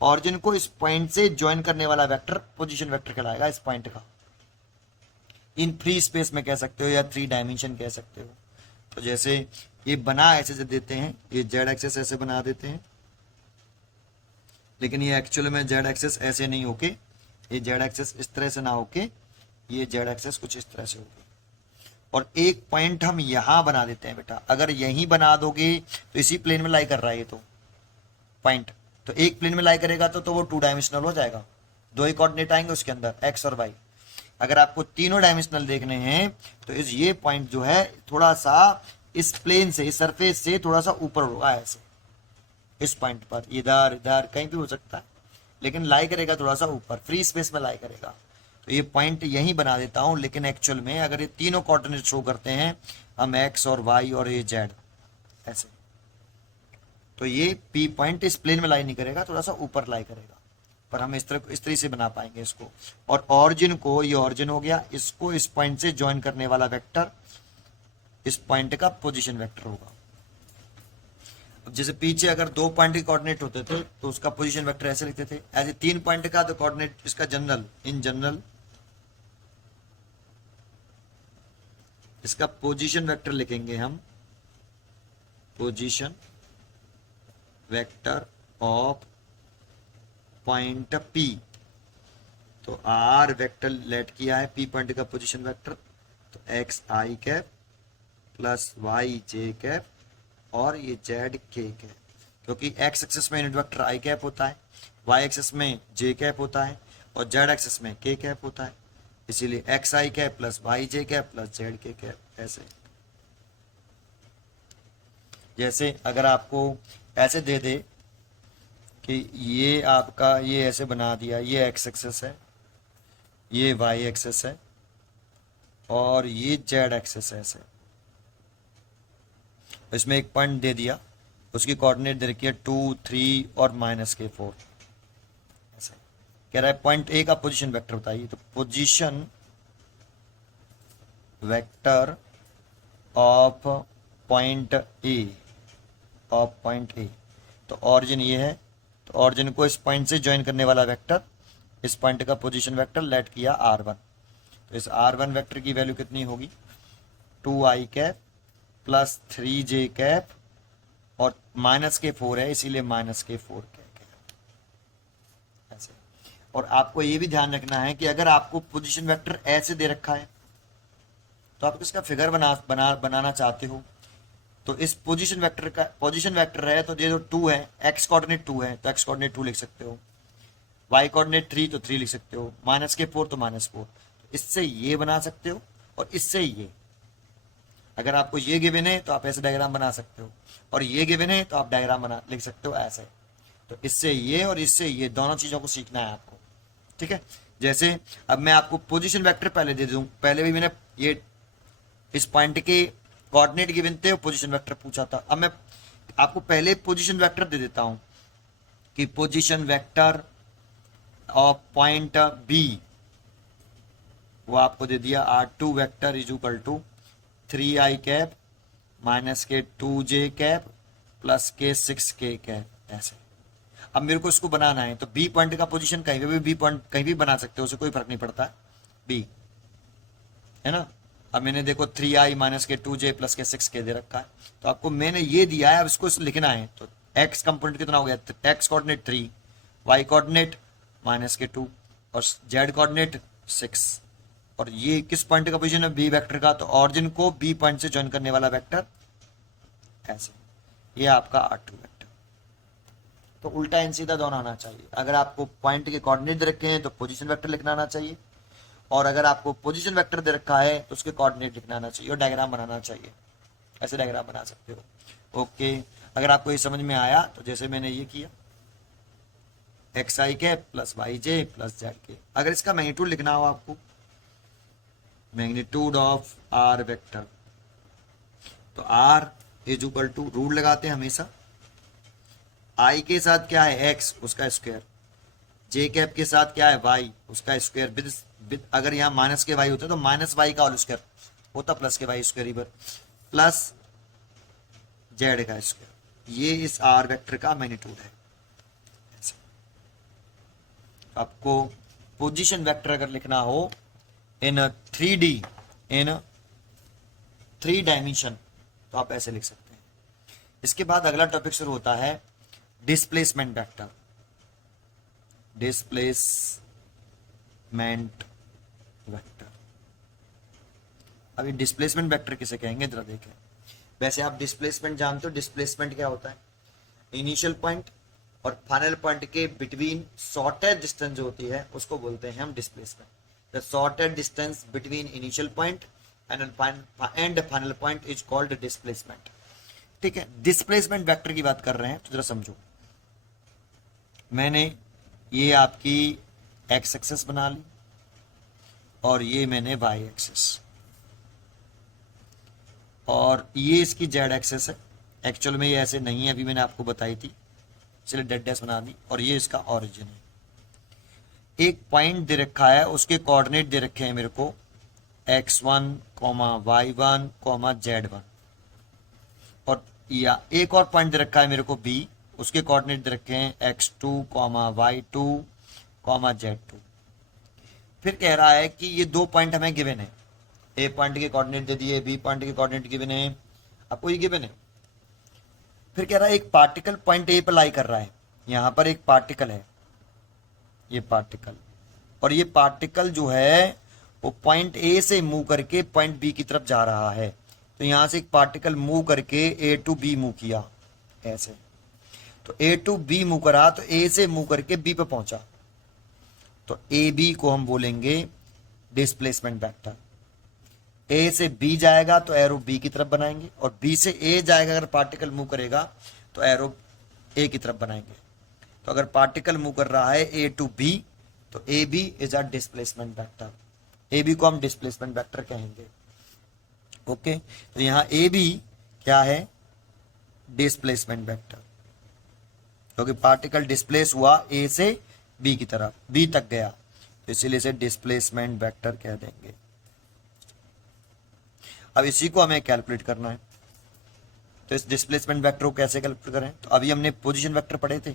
ऑरिजिन को इस पॉइंट से ज्वाइन करने वाला वेक्टर पोजीशन वेक्टर कहलाएगा इस पॉइंट का। इन फ्री स्पेस में कह सकते हो या 3 डायमेंशन कह सकते हो। तो जैसे ये बना ऐसे से देते हैं, ये जेड एक्सेस ऐसे बना देते हैं, लेकिन ये एक्चुअल में जेड एक्सेस ऐसे नहीं होके, ये जेड एक्सेस इस तरह से ना होके, ये जेड एक्सेस कुछ इस तरह से होगी। और एक पॉइंट हम यहां बना देते हैं बेटा, अगर यहीं बना दोगे तो इसी प्लेन में लाई कर रहा है ये तो पॉइंट, तो एक प्लेन में लाई करेगा तो वो 2 डायमेंशनल हो जाएगा, 2 ही कोऑर्डिनेट आएंगे उसके अंदर, एक्स और वाई। अगर आपको तीनों डायमेंशनल देखने हैं तो ये पॉइंट जो है थोड़ा सा इस प्लेन से, इस सरफेस से थोड़ा सा ऊपर होगा ऐसे, इस पॉइंट पर, इधर इधर कहीं भी हो सकता है, लेकिन लाई करेगा थोड़ा सा ऊपर, फ्री स्पेस में लाई करेगा। तो ये पॉइंट यहीं बना देता हूं, लेकिन एक्चुअल में अगर ये तीनों कोऑर्डिनेट शो करते हैं हम, एक्स और वाई और ये जेड ऐसे, तो ये पी पॉइंट इस प्लेन में लाई नहीं करेगा, थोड़ा सा ऊपर लाई करेगा, पर हम इस तरह से बना पाएंगे इसको। और ऑरिजिन को, ये ऑरिजिन हो गया, इसको इस पॉइंट से ज्वाइन करने वाला वेक्टर इस पॉइंट का पोजीशन वेक्टर होगा। अब जैसे पीछे अगर 2 पॉइंट के कोऑर्डिनेट होते थे तो उसका पोजीशन वेक्टर ऐसे लिखते थे, ऐसे 3 पॉइंट का तो कोऑर्डिनेट इसका जनरल, इन जनरल इसका पोजीशन वेक्टर लिखेंगे हम, position vector of point P। तो आर वेक्टर लेट किया है P पॉइंट का पोजीशन वेक्टर, तो x I cap plus Y J cap और ये जेड के कैप, क्योंकि एक्स एक्सेस में यूनिट वेक्टर आई कैप होता है, वाई एक्सेस में जे कैप होता है और जेड एक्सेस में के कैप होता है, इसीलिए x I cap plus Y J cap plus Z K cap ऐसे। जैसे अगर आपको ऐसे दे दे कि ये आपका, ये ऐसे बना दिया, ये एक्स एक्सेस है, ये वाई एक्सेस है और ये जेड एक्सेस है ऐसे, इसमें एक पॉइंट दे दिया, उसकी कोऑर्डिनेट दे रखी है 2 3 और -4 ऐसे, कह रहा है पॉइंट ए का पोजीशन वेक्टर बताइए। तो position vector of point A, of point A, तो ऑरिजिन ये है तो ऑरिजिन को इस पॉइंट से ज्वाइन करने वाला वेक्टर, इस पॉइंट का पोजीशन वेक्टर लेट किया r1। तो इस r1 वेक्टर की वैल्यू कितनी होगी, 2i cap plus 3j cap, और माइनस के 4 है इसीलिए माइनस के 4 कैप ऐसे। और आपको ये भी ध्यान रखना है कि अगर आपको पोजीशन वेक्टर ऐसे दे रखा है तो आप इसका फिगर बनाना चाहते हो, तो इस पोजीशन वेक्टर है तो ये जो 2 है, एक्स कोऑर्डिनेट 2 है तो एक्स कोऑर्डिनेट 2 लिख सकते हो, वाई कोऑर्डिनेट 3 तो 3 लिख सकते हो, माइनस के 4 तो -4। इससे ये बना सकते हो और इससे ये। अगर आपको ये गिवन है तो आप ऐसे डायग्राम बना सकते हो, और ये गिवन है तो आप डायग्राम बना लिख सकते हो ऐसे। तो इससे ये और इससे ये दोनों चीजों को सीखना है आपको, ठीक है। जैसे अब मैं आपको पोजीशन वेक्टर पहले दे दूं, पहले भी मैंने ये इस पॉइंट के कोऑर्डिनेट गिवन थे और पोजीशन वेक्टर पूछा था। अब मैं आपको पहले पोजीशन वेक्टर दे देता हूं कि position vector of point B, वो आपको दे दिया r2 vector is equal to 3i cap minus के 2j कैप प्लस के 6k कैप ऐसे। अब मेरे को इसको बनाना है, तो बी पॉइंट का पोजीशन कहीं भी बी पॉइंट कहीं भी बना सकते हो, उसे कोई फर्क नहीं पड़ता बी, है ना। अब मैंने देखो 3i माइनस के 2j प्लस के 6k दे रखा है, तो आपको मैंने ये दिया है, अब इसको लिखना है। तो x कंपोनेंट कितना हो गया, x coordinate 3, y coordinate minus के 2 और z कोऑर्डिनेट 6। और ये किस पॉइंट का पोजीशन है, बी वेक्टर का, तो ऑरिजिन को बी पॉइंट से ज्वाइन करने वाला वेक्टर ऐसे। ये आपका r2 वेक्टर। तो उल्टा एंड सीधा दोनों आना चाहिए। अगर आपको पॉइंट के कोऑर्डिनेट दे रखे हैं तो पोजीशन वेक्टर लिखना आना चाहिए, और अगर आपको पोजीशन वेक्टर दे रखा है तो उसके कोऑर्डिनेट लिखना आना चाहिए और डायग्राम बनाना चाहिए। ऐसे डायग्राम बना सकते हो। ओके, अगर आपको ये समझ में आया तो जैसे मैंने ये किया xi के प्लस yj प्लस z के। अगर इसका मैग्नीट्यूड लिखना हो आपको, मैग्नीट्यूड ऑफ r वेक्टर, तो r is equal to root लगाते हैं हमेशा, i के साथ क्या है x उसका स्क्वायर, j कैप के साथ क्या है y उसका स्क्वायर, विद अगर यहाँ माइनस के y होता तो माइनस y का होल स्क्वायर होता प्लस के y स्क्वायर इधर प्लस z का स्क्वायर। ये इस r वेक्टर का मैग्नीट्यूड है। आपको पोजीशन वेक्टर अगर लिखना हो इन 3D, इन 3 डायमेंशन, तो आप ऐसे लिख सकते हैं। इसके बाद अगला टॉपिक शुरू होता है डिस्प्लेसमेंट वेक्टर। डिस्प्लेसमेंट वेक्टर, अभी डिस्प्लेसमेंट वेक्टर किसे कहेंगे जरा देखें। वैसे आप डिस्प्लेसमेंट जानते हो, डिस्प्लेसमेंट क्या होता है, इनिशियल पॉइंट और फाइनल पॉइंट के बिटवीन शॉर्टेस्ट डिस्टेंस जो होती है उसको बोलते हैं हम displacement. The shortest distance between initial point and final point is called displacement. ठीक है, डिस्प्लेसमेंट वेक्टर की बात कर रहे हैं तो जरा समझो। मैंने ये आपकी एक्स एक्सिस बना ली और ये मैंने वाई एक्सिस, और ये इसकी जेड एक्सिस है। एक्चुअल में ये ऐसे नहीं है, अभी मैंने आपको बताई थी, इसलिए डेड डैश बना दी, और ये इसका ऑरिजिन है। एक पॉइंट दे रखा है, उसके कोऑर्डिनेट दे रखे हैं मेरे को x1, y1, z1, और या एक और पॉइंट दे रखा है मेरे को b, उसके कोऑर्डिनेट दे रखे हैं x2, y2, z2। फिर कह रहा है कि ये 2 पॉइंट हमें गिवन है, ए पॉइंट के कोऑर्डिनेट दे दिए, बी पॉइंट के कोऑर्डिनेट गिवन है, आपको ये गिवन है। फिर कह रहा है एक पार्टिकल पॉइंट ए पर लाई कर रहा है, यहां पर एक पार्टिकल है, ये पार्टिकल, और ये पार्टिकल जो है वो पॉइंट ए से मूव करके पॉइंट बी की तरफ जा रहा है। तो यहां से एक पार्टिकल मूव करके ए टू बी मूव किया ऐसे, तो ए टू बी मूव करा, तो ए से मूव करके बी पे पहुंचा, तो ए बी को हम बोलेंगे डिस्प्लेसमेंट वेक्टर। ए से बी जाएगा तो एरो बी की तरफ बनाएंगे, और बी से ए जाएगा अगर पार्टिकल मूव करेगा तो एरो ए की तरफ बनाएंगे। तो अगर पार्टिकल मूव कर रहा है ए टू बी तो A B is a displacement vector, A B को हम डिस्प्लेसमेंट वेक्टर कहेंगे। ओके, तो यहां ए बी क्या है, डिस्प्लेसमेंट वेक्टर, क्योंकि पार्टिकल डिस्प्लेस हुआ ए से बी की तरफ, बी तक गया, तो इसीलिए इसे डिस्प्लेसमेंट वेक्टर कह देंगे। अब इसी को हमें कैलकुलेट करना है, तो इस डिस्प्लेसमेंट वेक्टर को कैसे कैलकुलेट करें। तो अभी हमने पोजीशन वेक्टर पढ़े थे,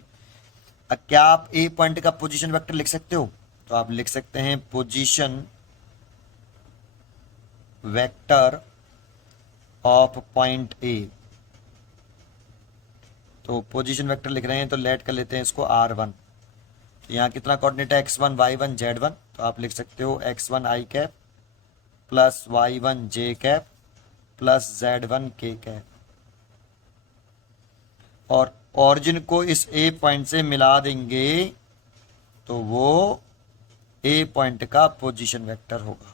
अब क्या आप ए पॉइंट का पोजीशन वेक्टर लिख सकते हो? तो आप लिख सकते हैं position vector of point A. तो पोजीशन वेक्टर लिख रहे हैं तो लेट कर लेते हैं इसको R1। तो यहाँ कितना कोऑर्डिनेट है? x1 y1 z1। तो आप लिख सकते हो x1 i cap plus y1 j cap plus z1 k cap. और ऑरिजिन को इस ए पॉइंट से मिला देंगे तो वो ए पॉइंट का पोजीशन वेक्टर होगा।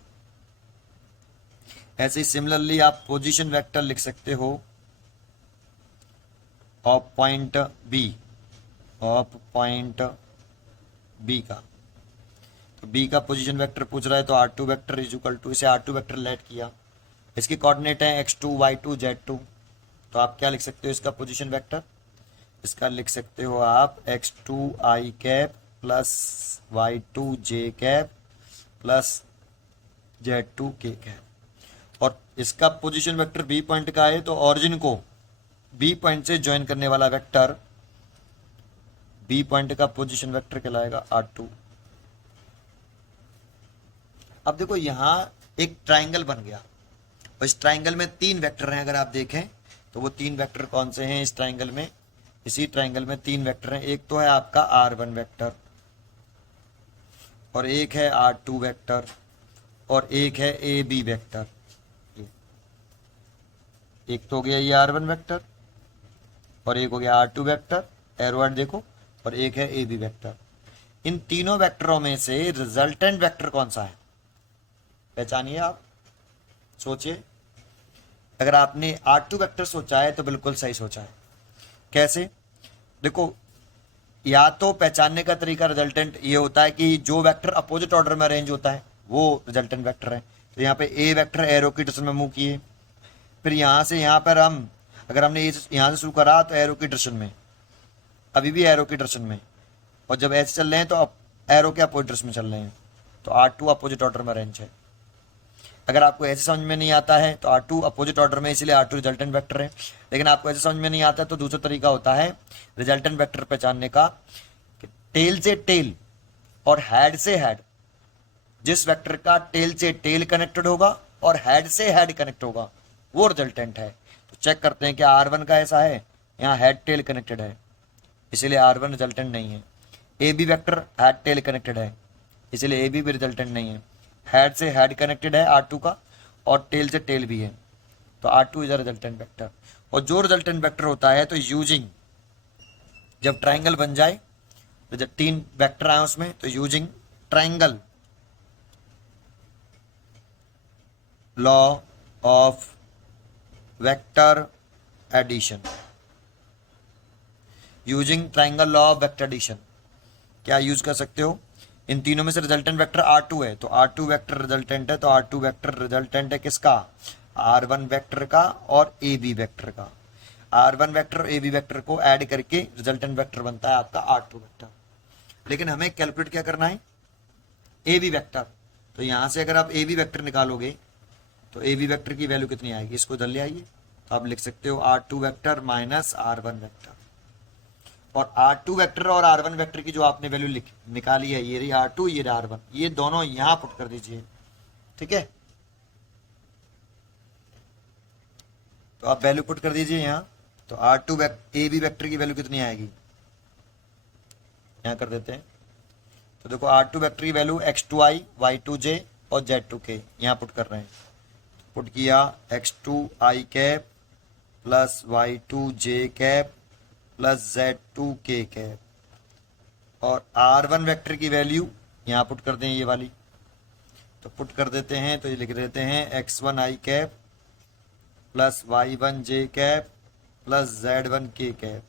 ऐसे ही सिमिलरली आप पोजीशन वेक्टर लिख सकते हो ऑफ पॉइंट बी का। तो बी का पोजीशन वेक्टर पूछ रहा है तो R2 vector is equal to, इसे R2 वेक्टर लेट किया, इसकी कोऑर्डिनेट है x2 y2 z2। तो आप क्या लिख सकते हो इसका पोजीशन वेक्टर? इसका लिख सकते हो आप x2 i cap plus y2 j cap plus z2 k cap. और इसका पोजीशन वेक्टर बी पॉइंट का है तो ऑरिजिन को बी पॉइंट से ज्वाइन करने वाला वेक्टर बी पॉइंट का पोजीशन वेक्टर कहलाएगा R2। अब देखो यहां एक ट्राइंगल बन गया और इस ट्राइंगल में 3 वेक्टर हैं। अगर आप देखें तो वो 3 वेक्टर कौन से हैं इस ट्राइंगल में? इसी ट्राइंगल में 3 वेक्टर हैं। एक तो है आपका R1 वेक्टर और एक है R2 वेक्टर और एक है AB वेक्टर। एक तो हो गया ये R1 वेक्टर और एक हो गया R2 वेक्टर, एरोवर्ड देखो, और एक है AB वेक्टर। इन तीनों वेक्टरों में से रिजल्टेंट वेक्टर कौन सा है? पहचानिए आप, सोचिए। अगर आपने R2 वेक्टर सोचा है तो बिल्कुल सही सोचा है। कैसे? देखो, या तो पहचानने का तरीका रिजल्टेंट ये होता है कि जो वेक्टर अपोजिट ऑर्डर में अरेंज होता है वो रिजल्टेंट वेक्टर है। तो यहाँ पे ए वेक्टर एरो की डायरेक्शन में मूव किए, फिर यहाँ से यहाँ पर हम अगर हमने यहाँ से शुरू करा तो एरो की डायरेक्शन में, अभी भी एरो की डायरेक्शन में, और जब ऐसे चल रहे हैं तो अब एरो के अपोजिट डायरेक्शन में चल रहे हैं। तो R2 अपोजिट ऑर्डर में अरेंज है। अगर आपको ऐसे समझ में नहीं आता है तो R2 अपोजिट ऑर्डर में, इसलिए R2 रिजल्टेंट वेक्टर है। लेकिन आपको ऐसे समझ में नहीं आता है तो दूसरा तरीका होता है रिजल्टेंट वेक्टर पहचानने का, टेल से टेल और हेड से हेड, जिस वेक्टर का टेल से टेल कनेक्टेड होगा और हेड से हेड कनेक्ट होगा वो रिजल्टेंट है। तो चेक करते हैं कि R1 का ऐसा है, यहाँ हेड टेल कनेक्टेड है इसलिए R1 रिजल्टेंट नहीं है। AB vector head tail connected है इसलिए AB भी रिजल्टेंट नहीं है। हेड से हेड कनेक्टेड है R2 का और टेल से टेल भी है तो R2 is a resultant vector. और जो रिजल्टेंट वेक्टर होता है तो यूजिंग, जब ट्राइंगल बन जाए तो जब 3 वेक्टर आए उसमें तो using triangle law of vector addition, using triangle law of vector addition क्या यूज कर सकते हो? इन तीनों में से रिजल्टेंट वेक्टर R2 है तो R2 वेक्टर रिजल्टेंट है, तो R2 वेक्टर रिजल्टेंट है किसका? R1 वेक्टर का और AB वेक्टर का। R1 वेक्टर और AB वेक्टर को ऐड करके रिजल्टेंट वेक्टर बनता है आपका R2 वेक्टर। लेकिन हमें कैलकुलेट क्या करना है? AB vector. तो यहां से अगर आप AB वेक्टर निकालोगे तो AB वेक्टर की वैल्यू कितनी आएगी? इसको इधर ले आइए तो आप लिख सकते हो R2 vector minus R1 vector. और R2 वेक्टर और R1 वेक्टर की जो आपने वैल्यू निकाली है, ये रही R2 ये रही R1, ये दोनों यहां पुट कर दीजिए। ठीक है, तो आप वैल्यू पुट कर दीजिए यहां। तो R2 AB वेक्टर की वैल्यू कितनी आएगी? यहां कर देते हैं। तो देखो R2 वेक्टर की वैल्यू x2i y2j और z2k यहां पुट कर रहे हैं। पुट किया x2i cap plus y2j cap plus z2k cap और R1 वेक्टर की वैल्यू यहाँ पुट कर दें ये वाली। तो पुट कर देते हैं तो ये लिख देते हैं x1i cap plus y1j cap plus z1k cap.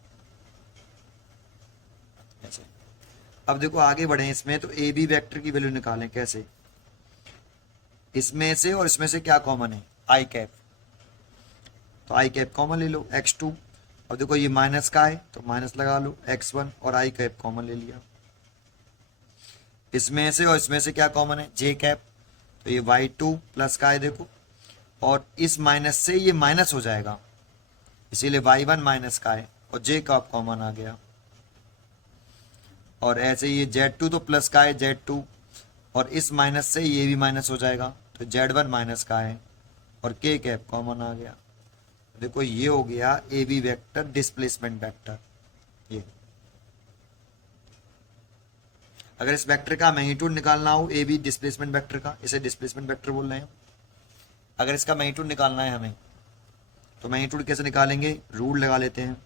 ऐसे अब देखो आगे बढ़े इसमें तो AB वेक्टर की वैल्यू निकालें कैसे? इसमें से और इसमें से क्या कॉमन है? i कैप, तो i कैप कॉमन ले लो x2। अब देखो ये माइनस का है तो माइनस लगा लो x1 और i कैप कॉमन ले लिया। इसमें से और इसमें से क्या कॉमन है? j कैप, तो ये y2 प्लस का है देखो, और इस माइनस से ये माइनस हो जाएगा इसीलिए y1 माइनस का है और j का कॉमन आ गया। और ऐसे ये Z2 तो प्लस का है Z2, और इस माइनस से ये भी माइनस हो जाएगा, तो Z1 माइनस का है और K कैप कॉमन आ गया। देखो ये हो गया A B vector displacement vector. ये अगर इस वेक्टर का मैग्नीट्यूड निकालना हो, ए बी डिस्प्लेसमेंट वेक्टर का, इसे डिस्प्लेसमेंट वेक्टर बोल रहे हैं। अगर इसका मैग्नीट्यूड निकालना है हमें, तो मैग्नीट्यूड कैसे निकालेंगे, रूल लगा लेते हैं।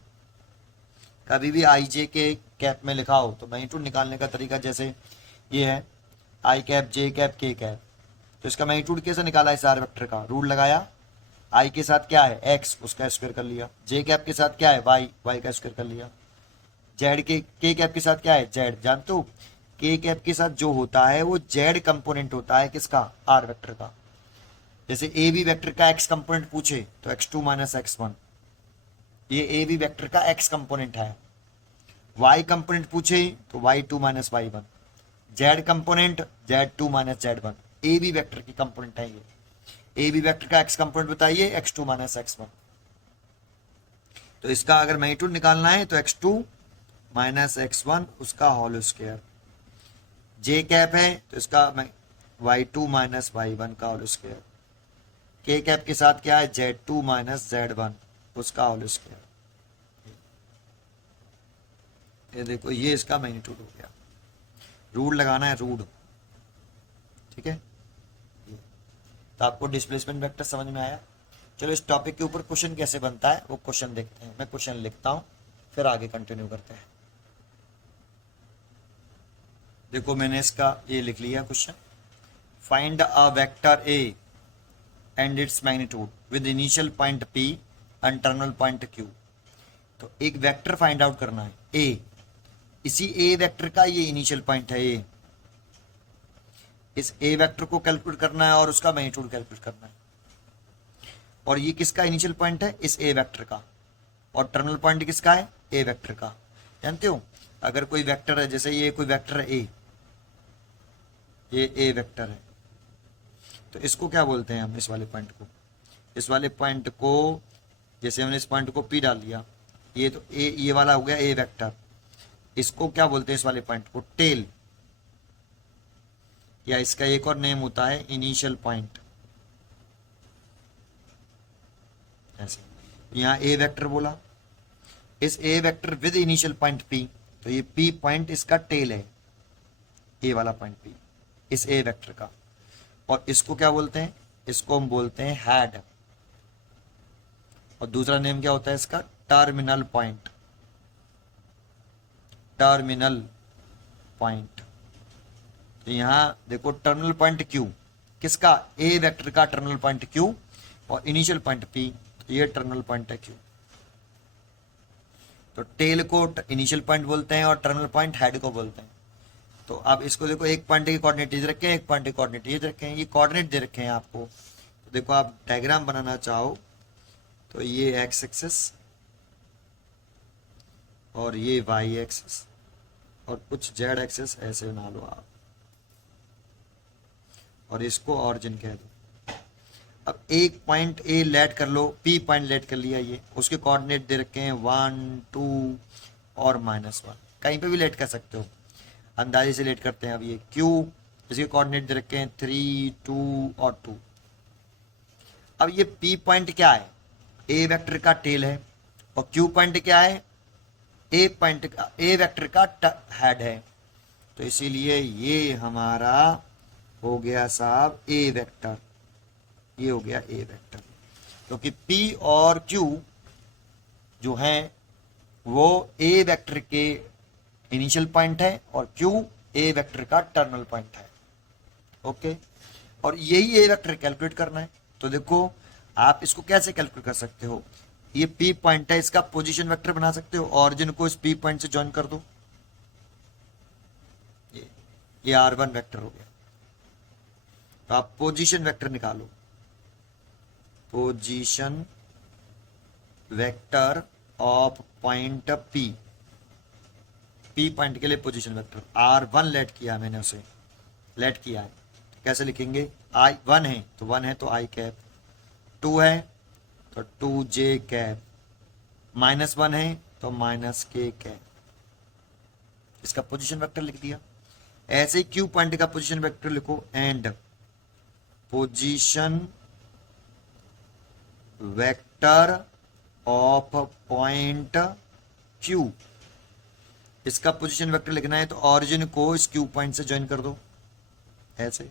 कभी भी आई जे के कैप में लिखा हो तो मैग्नीट्यूड निकालने का तरीका जैसे ये है, आई कैप जे कैप के कैप। तो इसका मैग्नीट्यूड कैसे निकाला है, सारे वेक्टर का रूल लगाया, आई के साथ क्या है एक्स, उसका स्क्वायर कर लिया, जे कैप के साथ क्या है वाई, वाई का स्क्वायर कर लिया, जेड के कैप के साथ क्या है जेड। जानते हो के कैप के साथ जो होता है वो जेड कंपोनेंट होता है किसका, आर वेक्टर का। जैसे ए बी वेक्टर का एक्स कंपोनेंट पूछे तो x2 माइनस x1, ये ए बी वेक्टर का एक्स कंपोनेंट है। वाई कंपोनेंट पूछे तो y2 minus y1, z component z2 minus z1, A B vector की कंपोनेंट है ये। ए बी वेक्टर का एक्स कंपोनेंट बताइए x2 माइनस x1। तो इसका अगर मैग्नीट्यूड निकालना है तो x2 माइनस x1 उसका होल स्क्वायर। जे कैप है तो इसका y2 माइनस y1 का होल स्क्वायर। के कैप के साथ क्या है z2 माइनस z1 उसका होल स्क्वायर। ये देखो ये इसका मैग्नीट्यूड हो गया। रूट लगाना है, रूट, ठीक है। तो आपको डिस्प्लेसमेंट वेक्टर समझ में आया। चलो इस टॉपिक के ऊपर क्वेश्चन कैसे बनता है वो क्वेश्चन देखते हैं। मैं क्वेश्चन लिखता हूं फिर आगे कंटिन्यू करते हैं। देखो मैंने इसका ये लिख लिया question, find a vector A and its magnitude with initial point P and terminal point Q। तो एक वेक्टर फाइंड आउट करना है ए, इसी ए वेक्टर का ये इनिशियल पॉइंट है ए, इस ए वेक्टर को कैलकुलेट करना है और उसका मैग्नीट्यूड कैलकुलेट करना है। और ये किसका इनिशियल पॉइंट है, इस ए वेक्टर का, और टर्मिनल पॉइंट किसका है, ए वेक्टर का। जानते हो अगर कोई वेक्टर है, जैसे ये कोई वेक्टर है ए, ये ए वेक्टर है, तो इसको क्या बोलते हैं हम, इस वाले पॉइंट को, इस वाले पॉइंट को, जैसे हमने इस पॉइंट को पी डाल दिया, ये तो ए, ये वाला हो गया ए वेक्टर, इसको क्या बोलते हैं इस वाले पॉइंट को, टेल, या इसका एक और नेम होता है इनिशियल पॉइंट। ऐसे यहाँ ए वेक्टर बोला, इस A vector with initial point P, तो ये पी पॉइंट इसका टेल है, ए वाला पॉइंट पी इस ए वेक्टर का। और इसको क्या बोलते हैं, इसको हम बोलते हैं हेड, और दूसरा नेम क्या होता है इसका, टर्मिनल पॉइंट, टर्मिनल पॉइंट। तो यहां देखो टर्मिनल पॉइंट क्यू किसका, ए वेक्टर का टर्मिनल पॉइंट क्यू, और इनिशियल पॉइंट पी, तो ये टर्मिनल पॉइंट है क्यू। तो टेल को इनिशियल पॉइंट बोलते हैं और टर्मिनल पॉइंट हेड को बोलते हैं। तो आप इसको देखो, एक पॉइंट के कोऑर्डिनेट ये रखे हैं, एक पॉइंट के कोऑर्डिनेट ये रखे हैं, ये कोऑर्डिनेट दे रखे हैं आपको। तो देखो आप डायग्राम बनाना चाहो तो ये एक्स एक्सिस और ये वाई एक्सिस और कुछ जेड एक्सिस ऐसे बना लो आप, और इसको ऑरिजिन कह दो। अब एक पॉइंट ए लेट कर लो, पी पॉइंट लेट कर लिया, ये उसके कोऑर्डिनेट दे रखे हैं 1 2 और -1, कहीं पे भी लेट कर सकते हो, अंदाजे से लेट करते हैं। अब ये क्यू, इसके कोऑर्डिनेट दे रखे हैं 3 2 और 2। अब ये पी पॉइंट क्या है, ए वेक्टर का टेल है, और क्यू पॉइंट क्या है, ए पॉइंट का, ए वेक्टर का हेड है। तो इसीलिए ये हमारा हो गया साहब ए वेक्टर, ये हो गया ए वेक्टर, क्योंकि पी और क्यू जो है वो ए वेक्टर के इनिशियल पॉइंट है और क्यू ए वेक्टर का टर्मिनल पॉइंट है। ओके, और यही ए वेक्टर कैलकुलेट करना है। तो देखो आप इसको कैसे कैलकुलेट कर सकते हो, ये पी पॉइंट है, इसका पोजीशन वेक्टर बना सकते हो, ऑरिजिन को इस पी पॉइंट से ज्वाइन कर दो, ये R1 वेक्टर हो गया। तो आप पोजीशन वेक्टर निकालो, position vector of point P, P point के लिए पोजीशन वेक्टर R1 लेट किया मैंने, उसे लेट किया है। तो कैसे लिखेंगे, I 1 है तो 1 है तो I कैप, 2 है तो 2J कैप, -1 है तो -K कैप। इसका पोजीशन वेक्टर लिख दिया। ऐसे ही क्यू पॉइंट का पोजीशन वेक्टर लिखो, and position vector of point Q. इसका पोजीशन वेक्टर लिखना है तो ऑरिजिन को इस क्यू पॉइंट से ज्वाइन कर दो ऐसे।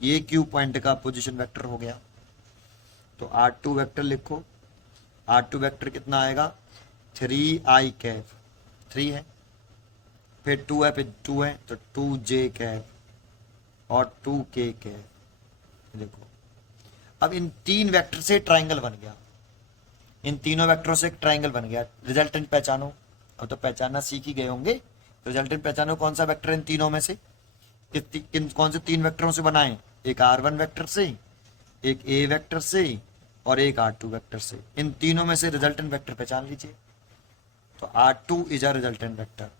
ये क्यू पॉइंट का पोजीशन वेक्टर हो गया। तो R2 वेक्टर लिखो। R2 वेक्टर कितना आएगा, 3i कैप, 3 है, फिर 2 है, फिर 2 है, तो 2j कैप और 2k कैप। देखो अब इन तीन वेक्टर से ट्राइंगल बन गया, इन तीनों वेक्टरों से एक ट्राइंगल बन गया। रिजल्टेंट पहचानो, अब तो पहचानना सीख ही गए होंगे। रिजल्टेंट पहचानो कौन सा वेक्टर इन तीनों में से, कौन से तीन वेक्टरों से बना है, एक R1 वेक्टर से, एक A वेक्टर से और एक R2 वेक्टर से। इन तीनों में से रिजल्टेंट वेक्टर पहचान लीजिए। तो R2 is a resultant vector,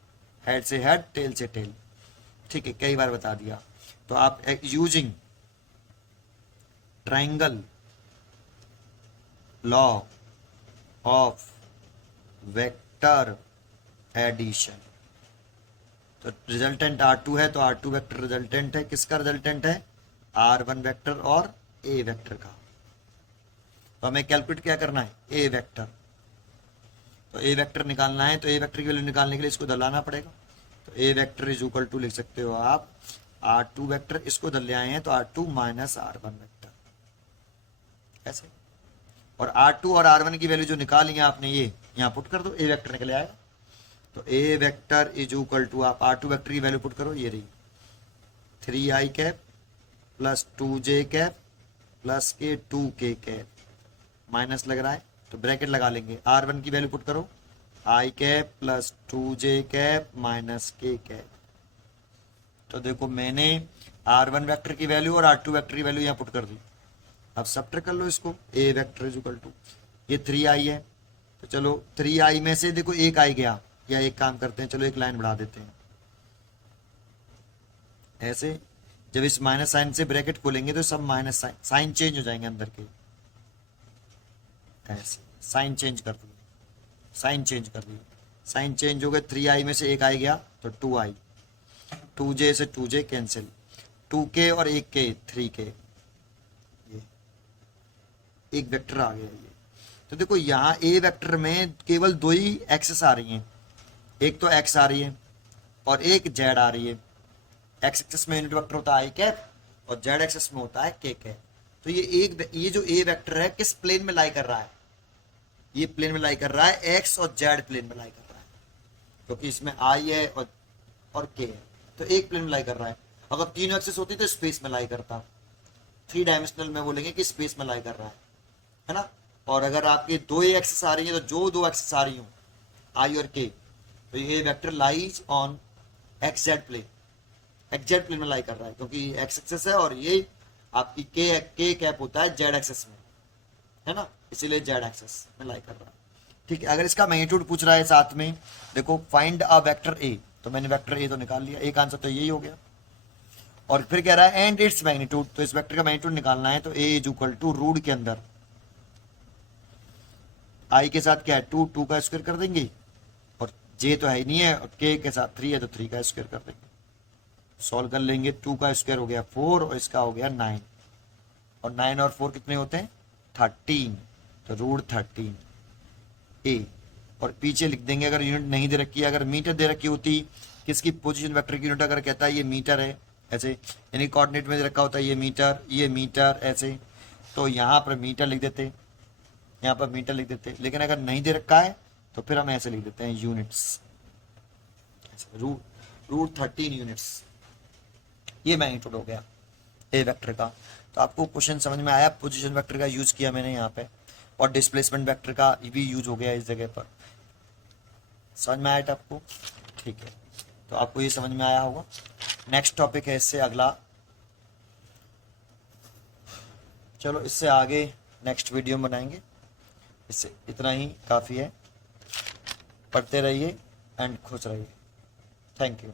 head से हेड, टेल से टेल। ठीक है, कई बार बता दिया। तो आप using triangle law of vector addition, तो रिजल्टेंट R2 है तो R2 वेक्टर रिजल्टेंट है, किसका रिजल्टेंट है, R1 वेक्टर और A वेक्टर का। तो हमें कैलकुलेट क्या करना है, A वेक्टर। तो A वेक्टर निकालना है, तो A वेक्टर की वैल्यू निकालने के लिए इसको दलाना पड़ेगा। तो A vector is equal to लिख सकते हो आप R2 वेक्टर, इसको दल ले आए हैं तो R2 माइनस R1 वेक्टर ऐसे। और R2 और R1 की वैल्यू जो निकाली है आपने ये यहाँ पुट कर दो, A वेक्टर निकल आएगा। तो A vector is equal to, आप R2 वेक्टर की वैल्यू पुट करो, ये रही 3i cap plus 2j cap plus के 2k कैप, माइनस लग रहा है तो ब्रैकेट लगा लेंगे। R1 की वैल्यू पुट करो, i cap plus 2j cap minus k cap. तो देखो मैंने R1 वेक्टर की वैल्यू और R2 वेक्टर की वैल्यू यहाँ पुट कर दी। अब सब्ट्रैक्ट कर लो इसको, A vector is equal to, ये 3i है तो चलो 3i में से देखो एक आई गया, या एक काम करते हैं, चलो एक लाइन बढ़ा देते हैं ऐसे। जब इस माइनस साइन से ब्रैकेट खोलेंगे तो सब माइनस साइन चेंज हो जाएंगे अंदर के ऐसे। साइन चेंज कर दिए, साइन चेंज कर दिए, साइन चेंज हो गए। 3i में से एक आई गया तो 2i, 2j से 2j कैंसिल, 2k और 1k 3k, ये एक वेक्टर आ गया ये। तो देखो यहाँ A वेक्टर में केवल दो ही एक्सेस आ रही हैं, एक तो x आ रही है और एक z आ रही है। x एक्सेस में यूनिट वेक्टर होता है i कैप और z एक्सेस में होता है k कैप। तो ये जो A वेक्टर है किस प्लेन में लाई कर रहा है, ये प्लेन में लाई कर रहा है, x और z प्लेन में लाई कर रहा है, क्योंकि इसमें i है और k है, तो एक प्लेन में लाई कर रहा है। अगर तीन एक्सेस होती तो स्पेस में लाई करता, 3 डायमेंशनल में बोलेंगे कि स्पेस में लाई कर रहा है ना। और अगर आपकी दो एक्सेस आ रही है तो जो दो एक्सेस आ रही हूँ i और k, तो ये vector lies on xz plane, xz plane में लाई कर रहा है, क्योंकि x एक्सेस है और ये आपकी k कैप होता है z एक्सेस में, है ना, इसीलिए z एक्सेस में लाई कर रहा है। ठीक है, अगर इसका मैग्नीट्यूड पूछ रहा है साथ में, देखो फाइंड अ वेक्टर a, तो मैंने वेक्टर a तो निकाल लिया, एक आंसर तो यही हो गया। और फिर कह रहा है एंड इट्स मैग्नीट्यूड, तो इस वेक्टर का मैग्नीट्यूड निकालना है तो a is equal to root के अंदर i के साथ क्या है 2 का स्क्वायर कर देंगे, और j तो है ही नहीं है, और k के साथ 3 है तो 3 का स्क्वायर कर देंगे। सॉल्व कर लेंगे, 2 का स्क्वायर हो गया 4 और इसका हो गया 9, और 9 और 4 कितने होते हैं 13, तो रूट 13 a। और पीछे लिख देंगे, अगर यूनिट नहीं दे रखी है, अगर मीटर दे रखी होती, किसकी पोजीशन वेक्टर की यूनिट अगर कहता है ये मीटर है ऐसे, यानी कोऑर्डिनेट में दे रखा होता है ये मीटर ऐसे, तो यहाँ पर मीटर लिख देते, यहाँ पर मीटर लिख देते। लेकिन अगर नहीं दे रखा है तो फिर हम ऐसे लिख देते हैं यूनिट्स, रूट 13 यूनिट्स। ये मैग्नीट्यूड हो गया ए वेक्टर का। तो आपको क्वेश्चन समझ में आया, पोजीशन वेक्टर का यूज किया मैंने यहाँ पे, और डिस्प्लेसमेंट वेक्टर का भी यूज हो गया इस जगह पर। समझ में आया था आपको? ठीक है, तो आपको ये समझ में आया होगा। नेक्स्ट टॉपिक है इससे अगला, चलो इससे आगे नेक्स्ट वीडियो में बनाएंगे। इससे इतना ही काफ़ी है। पढ़ते रहिए एंड खुश रहिए। Thank you.